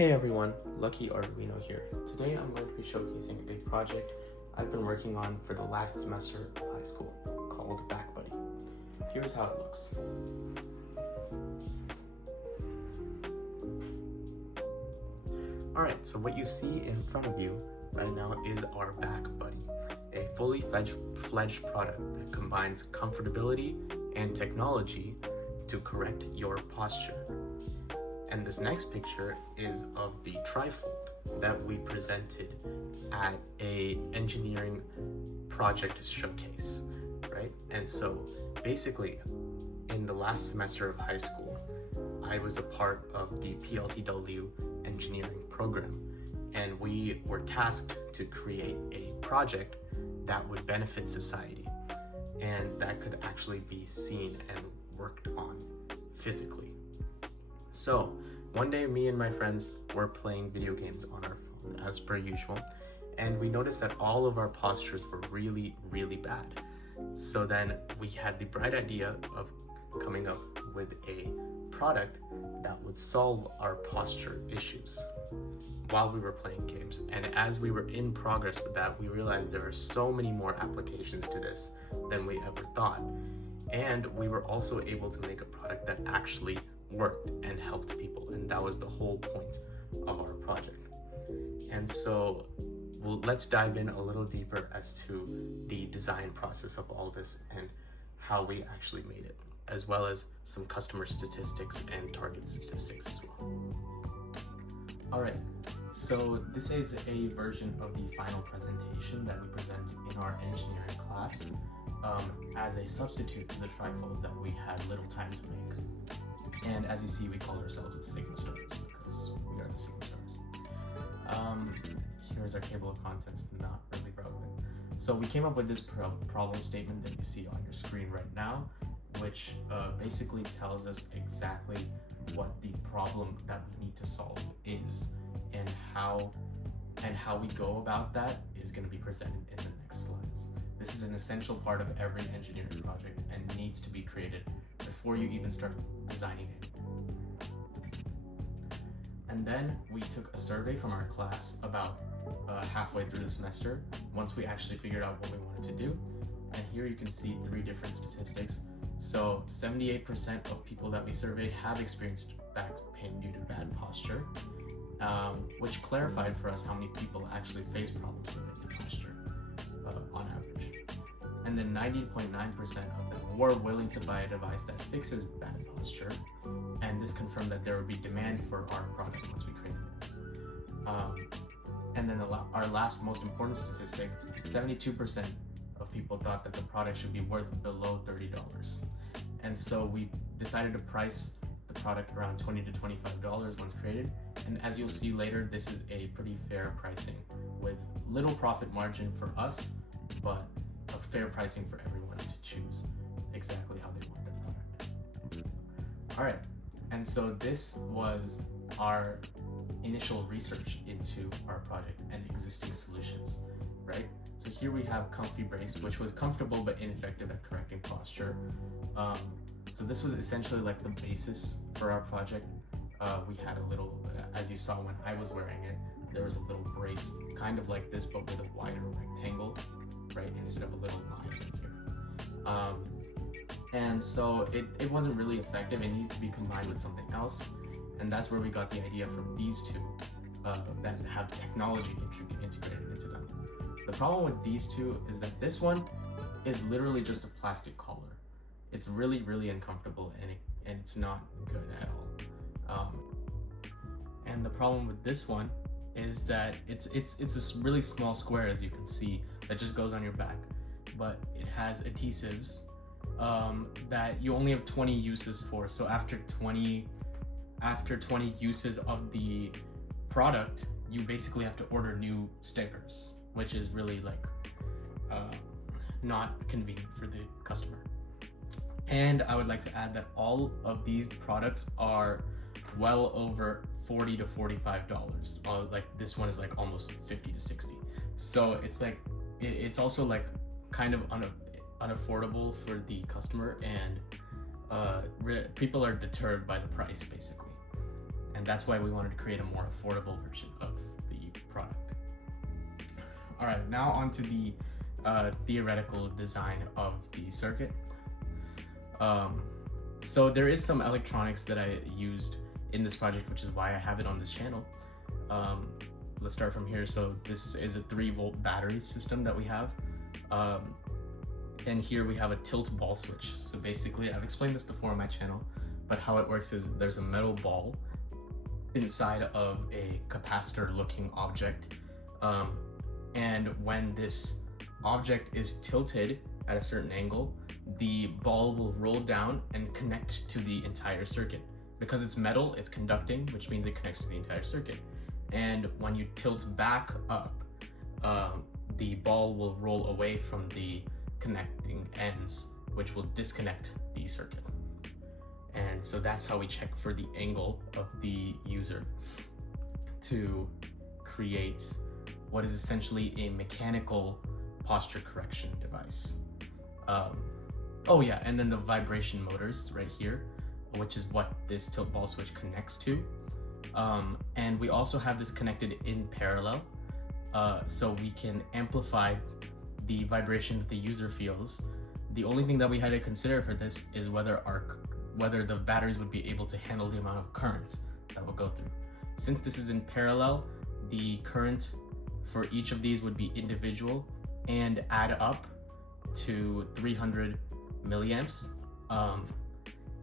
Hey everyone, Lucky Arduino here. Today I'm going to be showcasing a project I've been working on for the last semester of high school called BackBuddy. Here's how it looks. Alright, so what you see in front of you right now is our BackBuddy, a fully fledged product that combines comfortability and technology to correct your posture. And this next picture is of the trifold that we presented at a engineering project showcase, right? And so basically, in the last semester of high school, I was a part of the PLTW engineering program, and we were tasked to create a project that would benefit society and that could actually be seen and worked on physically. So one day me and my friends were playing video games on our phone as per usual, and we noticed that all of our postures were really bad. So then we had the bright idea of coming up with a product that would solve our posture issues while we were playing games. And as we were in progress with that, we realized there are so many more applications to this than we ever thought. And we were also able to make a product that actually worked and helped people, and that was the whole point of our project. And so let's dive in a little deeper as to the design process of all this and how we actually made it, as well as some customer statistics and target statistics as well. Alright, so this is a version of the final presentation that we presented in our engineering class as a substitute to the trifold that we had little time to make. And as you see, we call ourselves the Sigma Stars because we are the Sigma Stars. Here's our table of contents, not really relevant. So we came up with this problem statement that you see on your screen right now, which basically tells us exactly what the problem that we need to solve is, and how we go about that is going to be presented in the next slides. This is an essential part of every engineering project and needs to be created before you even start designing it. And then we took a survey from our class about halfway through the semester, once we actually figured out what we wanted to do. And here you can see 3 different statistics. So 78% of people that we surveyed have experienced back pain due to bad posture, which clarified for us how many people actually face problems with posture on average. And then 90.9% of them were willing to buy a device that fixes bad posture, and this confirmed that there would be demand for our product once we created it. And then our last most important statistic, 72% of people thought that the product should be worth below $30. And so we decided to price the product around $20 to $25 once created. And as you'll see later, this is a pretty fair pricing with little profit margin for us, but a fair pricing for everyone to choose exactly how they want their product. All right, and so this was our initial research into our project and existing solutions, right? So here we have Comfy Brace, which was comfortable but ineffective at correcting posture. So this was essentially like the basis for our project. We had a little, as you saw when I was wearing it, there was a little brace, kind of like this, but with a wider rectangle, right, instead of a little line here. And so it wasn't really effective. It needed to be combined with something else, and that's where we got the idea from these two that have technology integrated into them. The problem with these two is that this one is literally just a plastic collar. It's really uncomfortable, and it's not good at all. And the problem with this one is that it's this really small square, as you can see, that just goes on your back, but it has adhesives that you only have 20 uses for. So after 20 uses of the product, you basically have to order new stickers, which is really like not convenient for the customer. And I would like to add that all of these products are well over $40 to $45. Like this one is like almost 50 to 60. So it's like, it's also like kind of unaffordable for the customer, and people are deterred by the price basically. And that's why we wanted to create a more affordable version of the product. All right, now onto the theoretical design of the circuit. So there is some electronics that I used in this project, which is why I have it on this channel. Let's start from here. So this is a 3-volt battery system that we have. And here we have a tilt ball switch. So basically, I've explained this before on my channel, but how it works is there's a metal ball inside of a capacitor looking object. And when this object is tilted at a certain angle, the ball will roll down and connect to the entire circuit. Because it's metal, it's conducting, which means it connects to the entire circuit. And when you tilt back up, the ball will roll away from the connecting ends, which will disconnect the circuit. And so that's how we check for the angle of the user to create what is essentially a mechanical posture correction device. Oh yeah, and then the vibration motors right here, which is what this tilt ball switch connects to. And we also have this connected in parallel, so we can amplify the vibration that the user feels. The only thing that we had to consider for this is whether the batteries would be able to handle the amount of current that will go through. Since this is in parallel, the current for each of these would be individual and add up to 300 milliamps.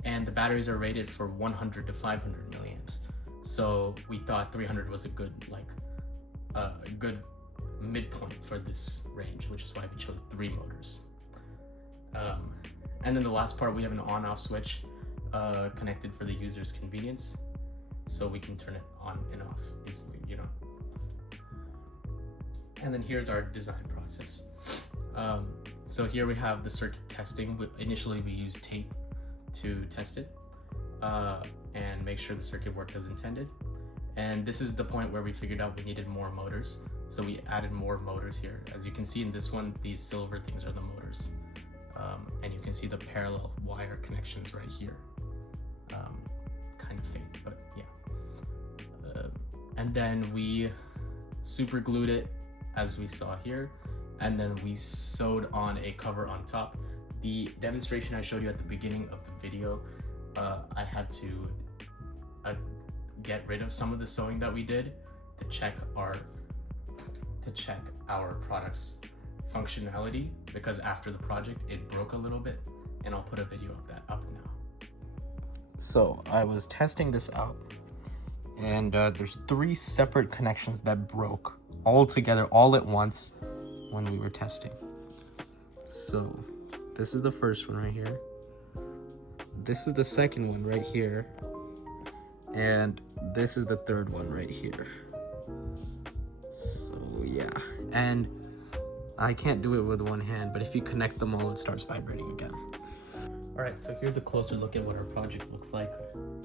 And the batteries are rated for 100 to 500 milliamps. So we thought 300 was a good midpoint for this range, which is why we chose 3 motors. And then the last part, we have an on-off switch connected for the user's convenience, so we can turn it on and off easily, you know. And then here's our design process. So here we have the circuit testing. Initially we used tape to test it and make sure the circuit worked as intended. And this is the point where we figured out we needed more motors. So we added more motors here. As you can see in this one, these silver things are the motors. And you can see the parallel wire connections right here. Kind of faint, but yeah. And then we super glued it as we saw here. And then we sewed on a cover on top. The demonstration I showed you at the beginning of the video, I had to get rid of some of the sewing that we did to check our product's functionality, because after the project it broke a little bit, and I'll put a video of that up now. So I was testing this out, and there's 3 separate connections that broke all together all at once when we were testing. So this is the first one right here, this is the second one right here, and this is the third one right here. So yeah, and I can't do it with one hand, but if you connect them all, it starts vibrating again. All right, so here's a closer look at what our project looks like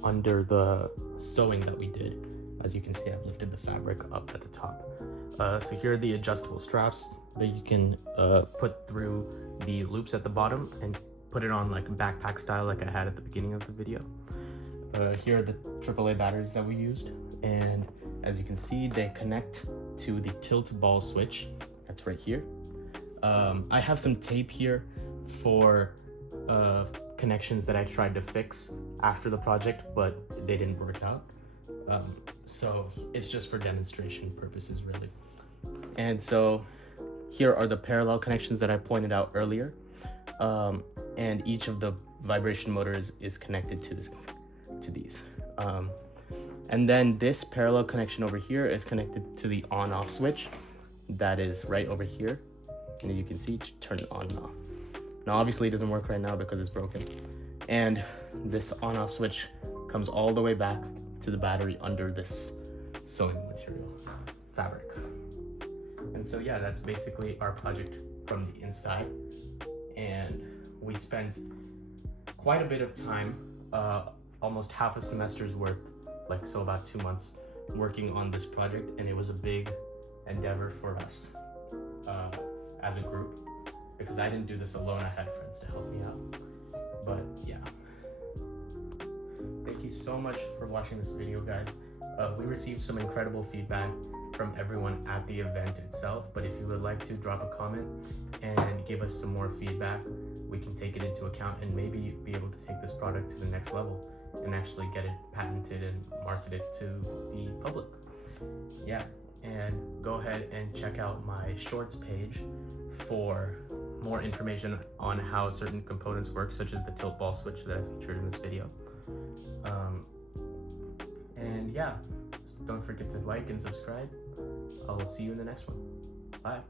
under the sewing that we did. As you can see, I've lifted the fabric up at the top. So here are the adjustable straps that you can put through the loops at the bottom and put it on like backpack style like I had at the beginning of the video. Here are the AAA batteries that we used, and as you can see, they connect to the tilt ball switch that's right here. I have some tape here for connections that I tried to fix after the project, but they didn't work out. So it's just for demonstration purposes, really. And so here are the parallel connections that I pointed out earlier. And each of the vibration motors is connected to these. And then this parallel connection over here is connected to the on-off switch that is right over here. And as you can see, turn it on and off. Now, obviously it doesn't work right now because it's broken. And this on-off switch comes all the way back to the battery under this sewing material, fabric. And so yeah, that's basically our project from the inside. And we spent quite a bit of time, almost half a semester's worth, so about 2 months, working on this project, and it was a big endeavor for us as a group, because I didn't do this alone. I had friends to help me out. But yeah, thank you so much for watching this video, guys. We received some incredible feedback from everyone at the event itself, but if you would like to drop a comment and give us some more feedback, we can take it into account and maybe be able to take this product to the next level and actually get it patented and marketed to the public. Yeah, and go ahead and check out my shorts page for more information on how certain components work, such as the tilt ball switch that I featured in this video. And yeah, don't forget to like and subscribe. I will see you in the next one. Bye.